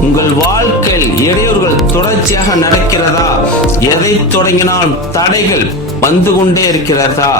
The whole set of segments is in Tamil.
உங்கள் வாழ்க்கையில் இடையூறுகள் தொடர்ச்சியாக நடக்கிறதா? எதை தொடங்கினால் தடைகள் வந்து கொண்டே இருக்கிறதா?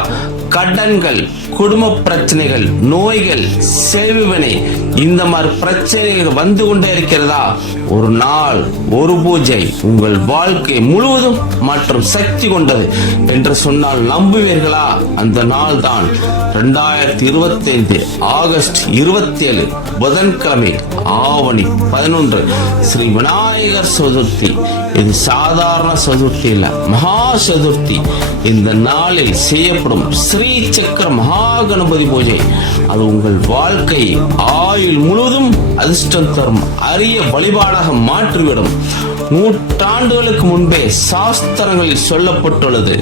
கடன்கள் குடும்ப பிரச்சனைகள் நோய்கள் செல்வினை இந்த மாதிரி பிரச்சனைகள் வந்து கொண்டே இருக்கிறதா? ஒரு நாள் ஒரு பூஜை உங்கள் வாழ்க்கை முழுவதும் மற்றும் சக்தி கொண்டது என்று சொன்னால் நம்புவீர்களா? அந்த நாள் தான் ரெண்டாயிரத்தி இருபத்தி ஐந்து ஆகஸ்ட் இருபத்தி ஏழு புதன்கிழமை ஆவணி பதினொன்று. ஸ்ரீ விநாயகர் சதுர்த்தி. இது சாதாரண சதுர்த்தி இல்ல மகா சதுர்த்தி. இந்த நாளில் செய்யப்படும் ஸ்ரீ சக்கர மகா கணபதி பூஜை. அது உங்கள் வாழ்க்கை ஆயுள் முழுவதும் அதிர்ஷ்டம் தரும் அரிய வழிபாடாக மாற்றிவிடும். நூற்றாண்டுகளுக்கு முன்பே சாஸ்திரங்களில் சொல்லப்பட்டுள்ளது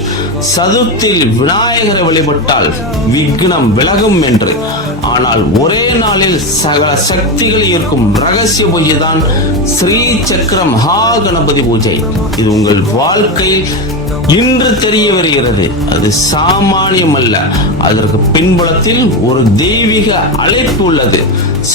சதுர்த்தியில் விநாயகரை வழிபட்டால் விக்னம் விலகும் என்று. ஆனால் ஒரே நாளில் சகல சக்திகள் இருக்கும் ரகசிய பூஜை தான் ஸ்ரீ சக்கர மகா கணபதி பூஜை. இது உங்கள் வாழ்க்கையில் இன்று தெரிய வருகிறது. அது சாமானியம் அல்ல அதற்கு பின்புலத்தில் ஒரு தெய்வீக அழைப்பு உள்ளது.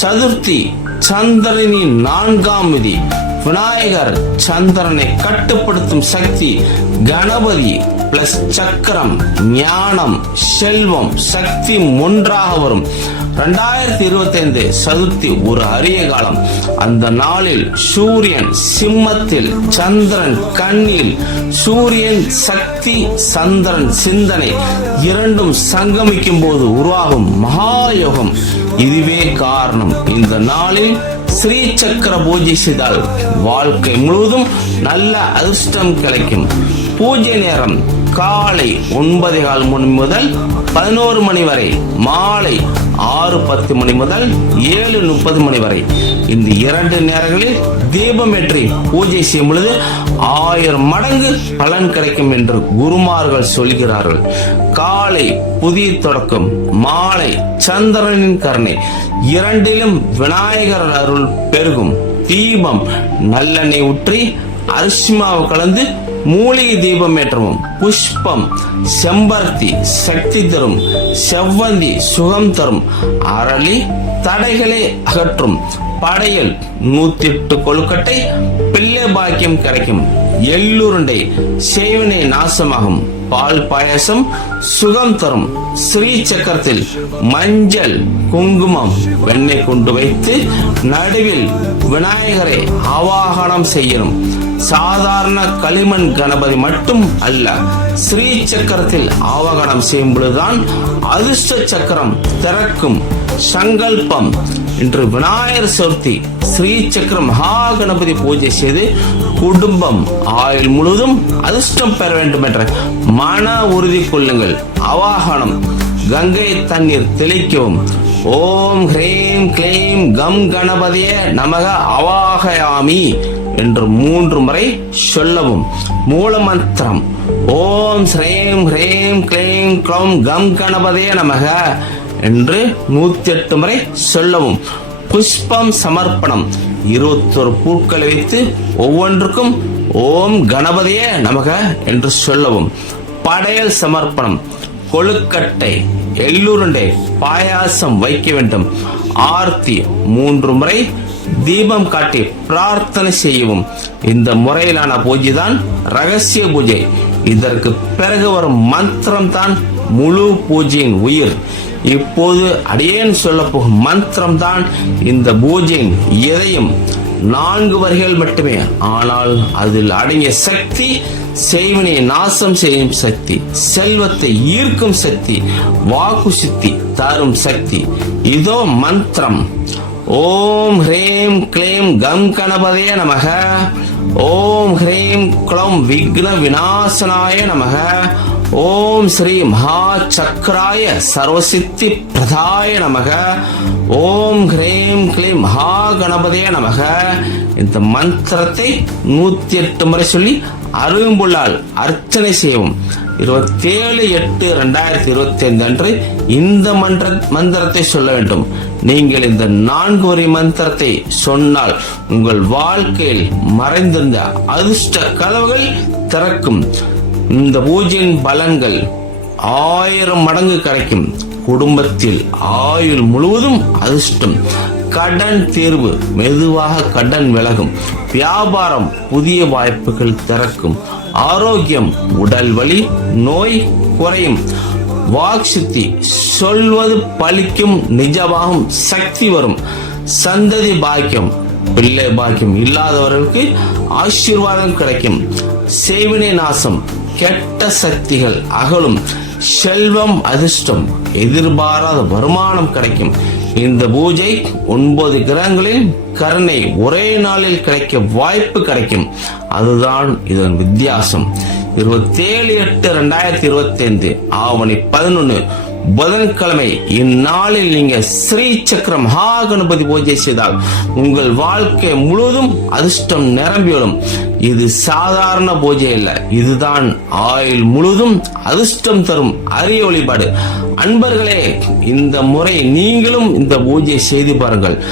சதுர்த்தி சந்திரனின் நான்காம் விதி. விநாயகர் சந்திரனை கட்டுப்படுத்தும் சக்தி. கணபதி பிளஸ் சக்கரம் ஞானம் செல்வம் சக்தி ஒன்றாக வரும். ரெண்டாயிரத்தி இருபத்தி ஐந்து சதுர்த்தி ஒரு அரிய காலம். அந்த நாளில் சூரியன் சிம்மத்தில் சந்திரன் கண்ணில் சூரியன் சக்தி சந்திரன் சிந்தனை இரண்டும் சங்கமிக்கும் போது உருவாகும் மகாயோகம். இதுவே காரணம். இந்த நாளில் ஸ்ரீ சக்கர பூஜை செய்தால் வாழ்க்கை முழுவதும் நல்ல அதிர்ஷ்டம் கிடைக்கும். பூஜை நேரம் காலை ஒன்பதே கால் மணி முதல் பதினோரு மணி வரை மாலை ஆறு பத்து மணி முதல் ஏழு முப்பது மணி வரை. இந்த இரண்டு நேரங்களில் தீபமேற்றி பூஜை செய்யும் பொழுது ஆயிரம் மடங்கு பலன் கிடைக்கும் என்று குருமார்கள் சொல்கிறார்கள். காலை புதிய தொடக்கம் மாலை சந்திரனின் கருணை. இரண்டிலும் விநாயகர் அருள் பெருகும். தீபம் நல்லெண்ணெய் ஊற்றி அரிசிமாவை கலந்து மூலிகை தீபம் ஏற்றவும் புஷ்பம் செம்பருத்தி சக்தி தரும் செவ்வந்தி சுகம் தரும் அரளி தடைகளை அகற்றும் படையல் நூத்தி எட்டு கொழுக்கட்டை பிள்ளை பாக்கியம் கிடைக்கும் எள்ளுருண்டை சேவனை நாசமாகும் பால் பாயசம் சுகம் தரும் ஸ்ரீ சக்கரத்தில் மஞ்சள் குங்குமம் வெண்ணெய் கொண்டு வைத்து நடுவில் விநாயகரை அவாகனம் செய்யணும். சாதாரண களிமண் கணபதி மட்டும் அல்ல ஸ்ரீ சக்கரத்தில் ஆவாகனம் செய்யும் பொழுதுதான் அதிர்ஷ்ட சக்கரம் திறக்கும் சங்கல்பம் இன்று விநாயகர் சதுர்த்தி ஸ்ரீ சக்கர மகா கணபதி பூஜை செய்து குடும்பம் ஆயுள் முழுவதும் அதிர்ஷ்டம் பெற வேண்டும் என்ற மன உறுதி கொள்ளுங்கள். அவாகனம் கங்கை தண்ணீர் தெளிக்கவும். ஓம் ஹ்ரீம் க்ளீம் கம் கணபதியே நமக அவாகயாமி என்று மூன்று முறை சொல்லவும். மூல மந்திரம் ஓம் ஸ்ரேம் ஹ்ரேம் க்ளேம் க்ளோம் கம் கணபதே நமக என்று நூத்தி எட்டு முறை சொல்லவும். புஷ்பம் சமர்ப்பணம். இருபத்தொரு பூக்களை வைத்து ஒவ்வொன்றுக்கும் ஓம் கணபதியே நமக என்று சொல்லவும். படையல் சமர்ப்பணம். கொழுக்கட்டை எள்ளுருண்டை பாயாசம் வைக்க வேண்டும். ஆர்த்தி மூன்று முறை தீபம் காட்டி பிரார்த்தனை செய்யவும். இந்த முறையிலான பூஜை தான் ரகசிய பூஜை. இதற்கு பிறகு வரும் மந்திரம் தான் முழு பூஜையின் உயிர். இப்போது அடியேன் சொல்ல போகும் மந்திரம் தான் இந்த பூஜையின் இதயம். நான்கு வரிகள் மட்டுமே. ஆனால் அதில் அடங்கிய சக்தி செய்வினை நாசம் செய்யும் சக்தி செல்வத்தை ஈர்க்கும் சக்தி வாக்கு சித்தி தரும் சக்தி. இதோ மந்திரம். ஓம் ஹ்ரீம் க்ளீம் கம் கணபதே நமக. ஓம் ஹ்ரீம் க்ளௌம் விக்ன விநாசனாய நமக. ஓம் ஸ்ரீ மகா சக்கராய சர்வசித்தி பிரதாய நமக. ஓம் ஹ்ரீம் க்ளீம் மகா கணபதே நமக. இந்த மந்திரத்தை நூத்தி எட்டு முறை சொல்லி அரும்புள்ளால் அர்ச்சனை செய்யவும். இருபத்தேழு எட்டு ரெண்டாயிரத்தி இருபத்தி ஐந்து அன்று இந்த மன்ற மந்திரத்தை சொல்ல வேண்டும். நீங்கள் இந்த நான்கு வரி மந்திரத்தை சொன்னால் உங்கள் வாழ்க்கையில் மறைந்திருந்த அதிர்ஷ்ட கதவுகள் திறக்கும். இந்த பூஜையின் பலன்கள் ஆயிரம் மடங்கு கிடைக்கும் குடும்பத்தில் ஆயுள் முழுவதும் அதிர்ஷ்டம். கடன் தீர்வு மெதுவாக கடன் விலகும். வியாபாரம் புதிய வாய்ப்புகள் திறக்கும். ஆரோக்கியம் உடல் வலி நோய் குறையும். வாக்சித்தி சொல்வது பலிக்கும் நிஜமாகும் சக்தி வரும். சந்ததி பாக்கியம் பிள்ளை பாக்கியம் இல்லாதவர்களுக்கு ஆசீர்வாதம் கிடைக்கும். சேவினை நாசம் கெட்ட சக்திகள் அகலும். செல்வம் அதிர்ஷ்டம் எதிர்பாராத வருமானம் கிடைக்கும். இந்த பூஜை ஒன்பது கிரகங்களில் கருணை ஒரே நாளில் கிடைக்க வாய்ப்பு கிடைக்கும். அதுதான் இதன் வித்தியாசம். இருபத்தேழு எட்டு ரெண்டாயிரத்தி இருபத்தி ஐந்து ஆவணி பதினொன்னு புதன்கிழமை இந்நாளில் நீங்க ஸ்ரீ சக்கர மகா கணபதி பூஜை செய்தால் உங்கள் வாழ்க்கை முழுவதும் அதிர்ஷ்டம் நிரம்பிவிடும் இது சாதாரண பூஜை இல்ல இதுதான் ஆயுள் முழுவதும் அதிர்ஷ்டம் தரும் அரிய வழிபாடு. அன்பர்களே இந்த முறை நீங்களும் இந்த பூஜை செய்து பாருங்கள்.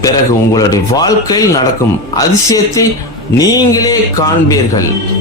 பிறகு உங்களுடைய வாழ்க்கையில் நடக்கும் அதிசயத்தை நீங்களே காண்பீர்கள்.